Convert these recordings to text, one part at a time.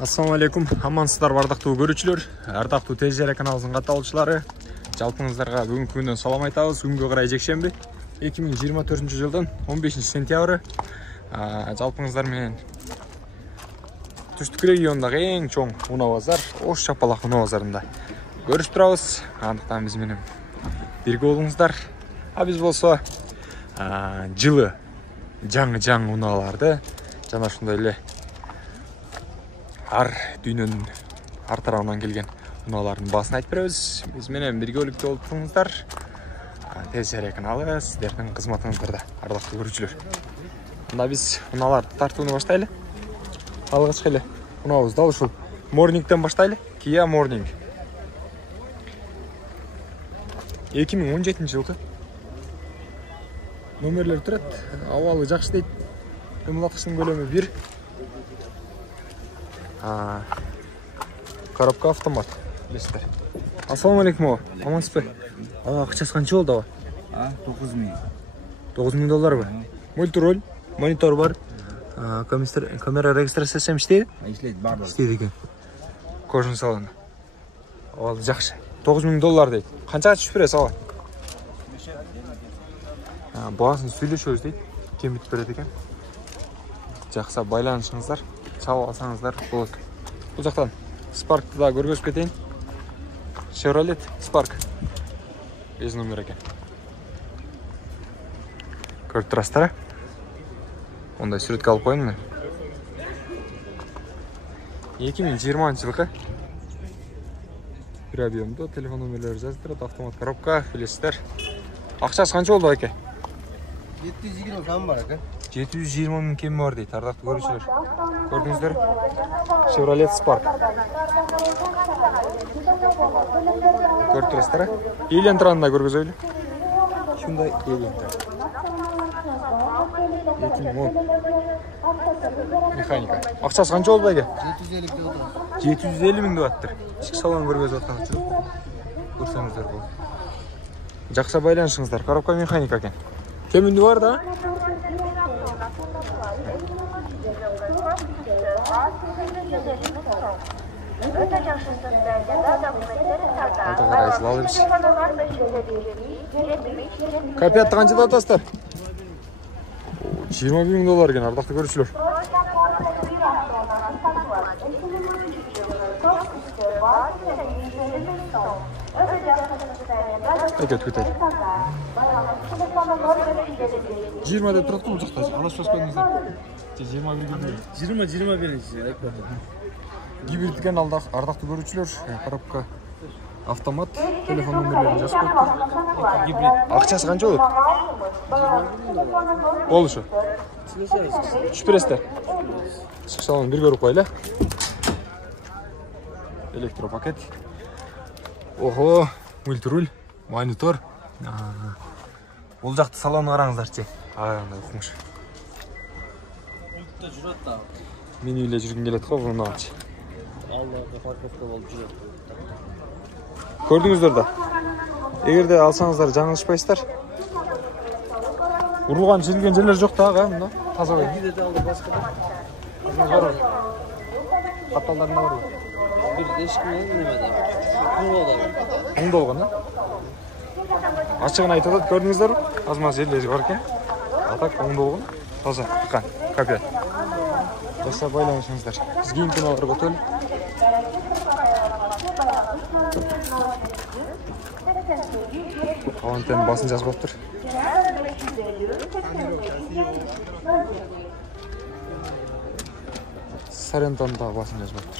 Assalamu alaikum. Амансыздар бардықтуу көрүүчүлөр, ардактуу ТЖР каналыбыздын катталуучулары. Жалпыңыздарга бүгүнкү күндөн салам айтабыз. Күнгө карай жекшемби 2024-жылдын 15-сентябры. Жалпыңыздар менен Түштүк регионундагы эң чоң унаа базар, Ош Чапалак унаа базарында көрүшүп турабыз. Андыктан биз менен бирге болуңуздар. Биз болсо жылы жаңы унааларды жана ушундай эле ар дүйнөнүн ар тарабынан келген унаалардын баасын айтып беребиз. Биз менен биргеликте болуп туруңуздар. ТЖР каналы сиздердин кызматыңыздарда, ардактуу көрүүчүлөр. Анда биз унааларды тартууну баштайлы. Алгачкы эле унаабызды ушул Morningден баштайлы. Kia Morning. 2017-жылкы номерлер турат. Абалы жакшы дейт. Дымылаткычтын көлөмү 1. Коробка автомат. Билесиздер. Ассаламу алейкум. Амансызбы? Акчасы канча болду аба? 9000. $9000 бар. Мультироль, монитор бар. Камера регистрациясы иштейт? Иштейт, баардыгы. Иштейт экен. Кожун салону. Абалы жакшы. $9000 дейт. Канчага түшүп бересиз аба? Баасын сүйлөшөбүз дейт. Кемит берет экен. Жакса байланышыңыздар, чалып алсаңыздар болот. Бул жактан Spark'ты да көргөзүп кетейин. Chevrolet Spark. Без номер экен. Көрүп турасыздар. Ондай сүрөткө алып коеюн мен. 2020-жылкы бир объемдо телефон номерлери жазып турат, автомат коробка, билесиздер. Акчасы канча болду аке? 720 кем бар ака. 720 000 кем бар дейт, ардактуу көрүүчүлөр. Көрдүңүздөр? Chevrolet Spark. Көрүп турасыздар. Элентранын да көргөзөйлү. Ушундай элентра. 2010. Механика. Акчасы канча болду аке? 750 деп отур. 750 000 деп аттыр. Ички салон көргөзүп аткан үчүн көрсөңүздөр болот. Жакшы байланышыңыздар. Коробка механика экен. Кеминди бар да? Капиятты канчада атасыздар? $20 000 экен, ардактуу көрүүчүлөр. Өтөт. 20 деп турат бул жакта. Алашпас коюңуздар. 20 беринчи айтып атат. Гибрид экен, ардактуу көрүүчүлөр. Коробка автомат, телефон номерлерин жазып коюптур. Гибрид. Акчасы канча болот? Болушу. Түшүп бересиздер. Ички салонун бир көрүп коелу. Электропакет. Ого, мультируль, монитор. Бул жакты салонун караңыздарчы. Андай укмуш. Ултта жүрөт да. Мен үйлө жүргүм келет го, буну алчы. Аллага парковка болуп жүрөт. Көрдүңүздөр да. Эгерде алсаңыздар жаңылышпайсыздар. Урулган, чирилген жерлер жок да, мында. Таза бай. Биде да алды башка да. Азыр бар. Катталдарында бар. Бир эшик менен немеде. Оңдо болгон да. Ачыгын айтып атат, көрдүңүздөр? Азмаз жерлери бар экен. Атак оңдо болгон. Таза, тыккан, капият. Жакшы байланышыңыздар. Биз кийинки унааларга өтөлү. Авантен басын жазып коюптур. Сарентан да басын жазып коюптур.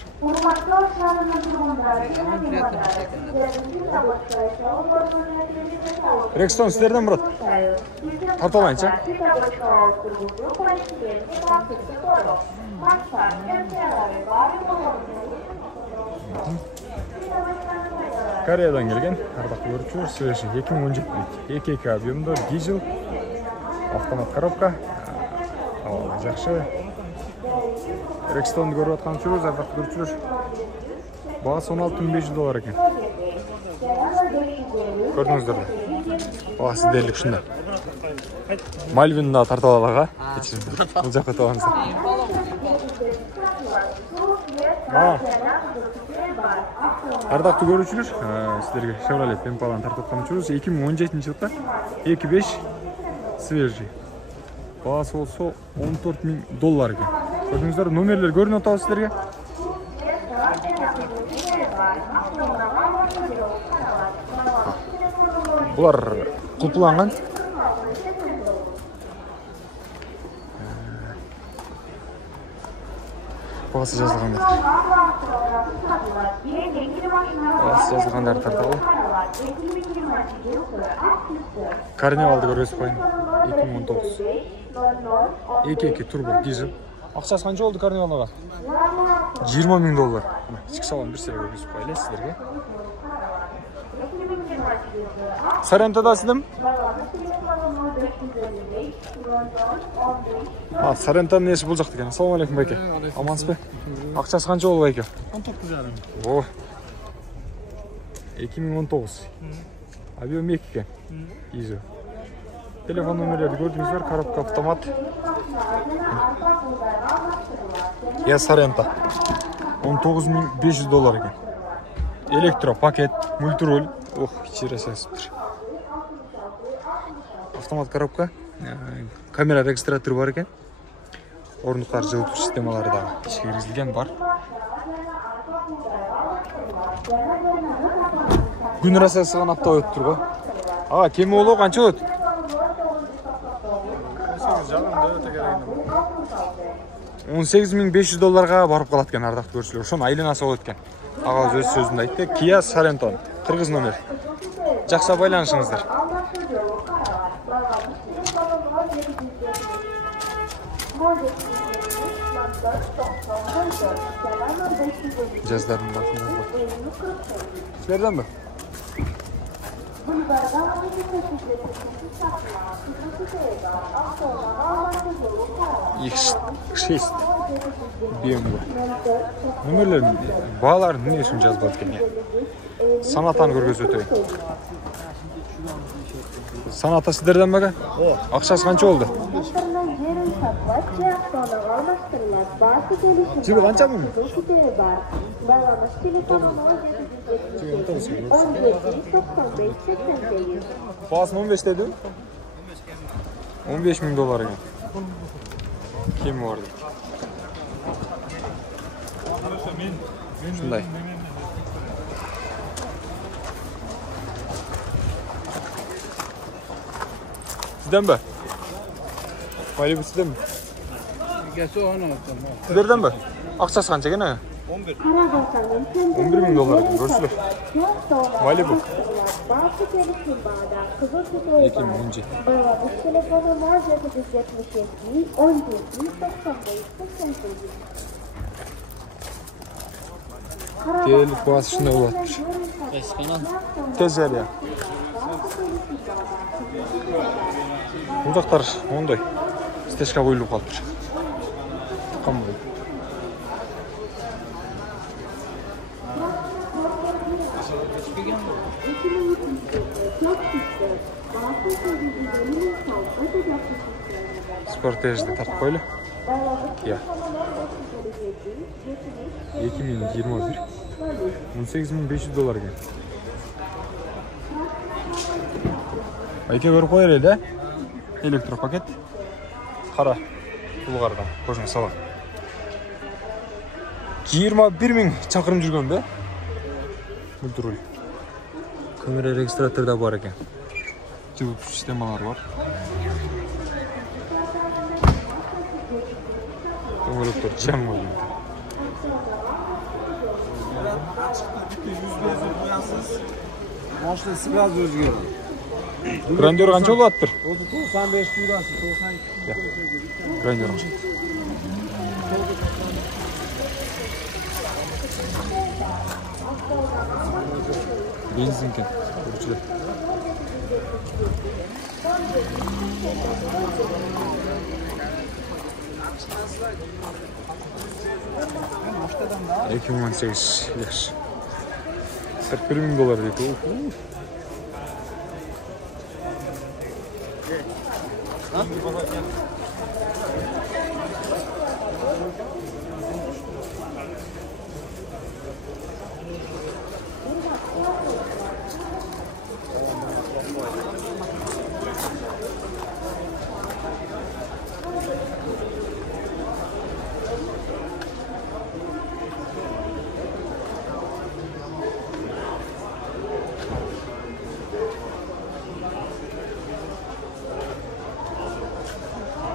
Рекстон сиздерден брат. Тартып алайынчы. Кореядан келген, ардактуу көрүүчүлөр, Свежий 2017 дейт. 2 объемдо, дизель, автомат коробка. Жакшы. Рекстонду көрүп аткан үчүн ардактуу көрүүчүлөр. Баасы $16,500 экен. Көрдүңүздөр да. Баасы дээрлик ушундай. Мальвинді да тартып алалыға. Бұл жаққа табамыздар. Ардақты көрушілер, сіздерге Chevrolet Impala'ны тартып атқан жүріз. 2017 жылда 2.5 свежий. Бағасы болса $14.000 екен. Көрдіңіздер, номерлер көрініп отыр сіздерге. Бұлар құлпыланған. Бағасы жазылғандар. Бағасы жазылғандар тарталы. Карнивалды көресіз қойын. 2019. 2.2 турбо дизель. Ақшасы қанша oldu Карнивалға? $20.000. Ішкі салон бір сәйі көресіз қойылы сіздерге. Сарентада сіздім? Сарентаның несі бұл жақты екен. Ассаламу алейкум байке. Амансыз бе? Ақшасы қанша oldu байке? 19.5. О. 2019. Объем 2 екен. Изо. Телефон номерлерді көрдіңіздер, коробка автомат. Я Сарента. $19.500 екен. Электро пакет, мультироль. Ох, içeri сәсіптір. Автомат коробка. Камера регистраторы бар екен. Орындықтар жылыту системалары да ішке кіргізілген бар. Күн расасыған апта өтіп тұр ғой. Кеме олу қанша өт? $18.500 барып қалады екен ардақты көршілер. Шон айланасы ол өткен. Аға өз сөзінде айтты. Kia Sorento. Қырғыз номер. Жақса байланышыңыздар. Жаздардың батында бар. Сіздерден бі? X6 BMW. Нөмірлерін, бағаларын не үшін жазбады екен? Санатаны көргөз өтейін. Саната сіздерден бәгі? Ақшасы қанша oldu? Жібі қанша мұң? Бағасын 15 деді? $15.000 екен. Кемі барды. Шындай. Сізден бі? Майлебі сізден бі? Сіздерден бі? Ақшасы қанша екен? $11.000 екен. Көрсілер. Майлебі? 2017. Келіп басы ішінде болатыр. Тез әлия. Бұл жақтар ондай. Стешқа қойылып қалыптыр. Тұққан бұл. Спортежді тартып қойлы. Я. 2021. $18.500 екен. Айке көріп қойыр еді, электропакет. Қара, бұлғардан, көзің сала. 21.000 шақырым жүрген бе? Мультироль. Камера регистраторда бар екен. Жылыту системалар бар. Дөңгелектер жан қойды. Машинасы biraz өзгерді. Грандер қанша болады тұр? 95 бұйрасы, 92. Грандер қанша? Бензин кен. Көршілер. $2.18 yaş. $41.000 dedi.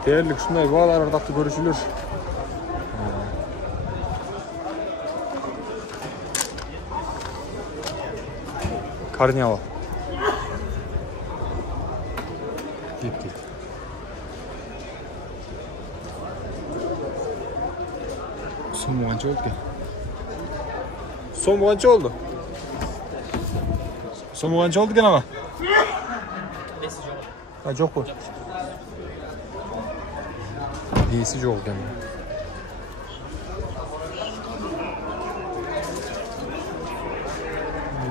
Değerlik şunday bağlar ardaklı görüşülür. Karnıyava. Git. Somu kaç oldu ki? Somu kaç oldu? Somu kaç oldu gene ama? Ha çok bu. Neyisi çok gene.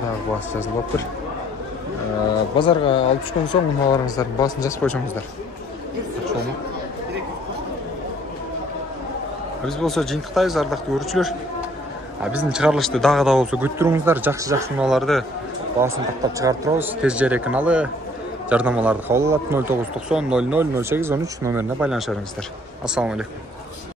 Daha bas yazılıp bir. Bazarga alıp çıkkan soň munalarыңızдар басын жазып koşuңuzдар. Şonu. Biz bolsa жыйынтыктайбыз ардактуу көрүүчүлөр. Биздин чыгарылышты дагы да болсо күттүрүңүздар. Жакшы муналарды баасын тактап чыгарып турабыз. Тез жайрек каналы жардамаларды кабыл алат. 0990 00 08 13 номерине байланышарыңыздар. Ассаламу алейкум.